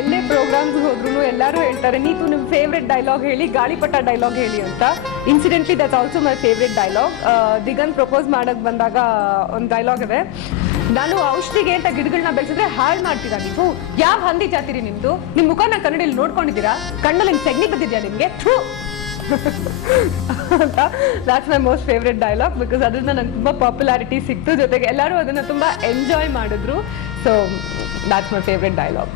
ಎಲ್ಲೇ ಪ್ರೋಗ್ರಾಮ್ಸ್ ಹೋದ್ರು ಎಲ್ಲರೂ ಹೇಳ್ತಾರೆ ನೀತು ನಿಮ್ಮ ಫೇವ್ರೆಟ್ ಡೈಲಾಗ್ ಹೇಳಿ, ಗಾಳಿಪಟ ಡೈಲಾಗ್ ಹೇಳಿ ಅಂತ. Incidentally that's also my favourite dialogue. Diganth propose ಮಾಡಕ್ ಬಂದಾಗ ಒಂದು ಡೈಲಾಗ್ ಇದೆ, ನಾನು ಔಷಧಿಗೆ ಅಂತ ಗಿಡಗಳನ್ನ ಬೆಳೆಸಿದ್ರೆ ಹಾಳು ಮಾಡ್ತೀರಾ ನೀವು, ಯಾವ ಹಂದಿ ಜಾತಿರಿ ನಿಮ್ದು, ನಿಮ್ ಮುಖನ ಕನ್ನಡಿಯಲ್ಲಿ ನೋಡ್ಕೊಂಡಿದ್ದೀರಾ, ಕಣ್ಣಲ್ಲಿ ಸೆಗಣಿ ಬಿದ್ದಿದ್ಯಾ ನಿಮ್ಗೆ ಅಂತ. That's my most favourite dialogue because ಅದರಿಂದ ನಂಗೆ ತುಂಬಾ ಪಾಪ್ಯುಲಾರಿಟಿ ಸಿಕ್ತು, ಜೊತೆಗೆ ಎಲ್ಲರೂ ಅದನ್ನ ತುಂಬಾ ಎಂಜಾಯ್ ಮಾಡಿದ್ರು. So that's my favourite dialogue.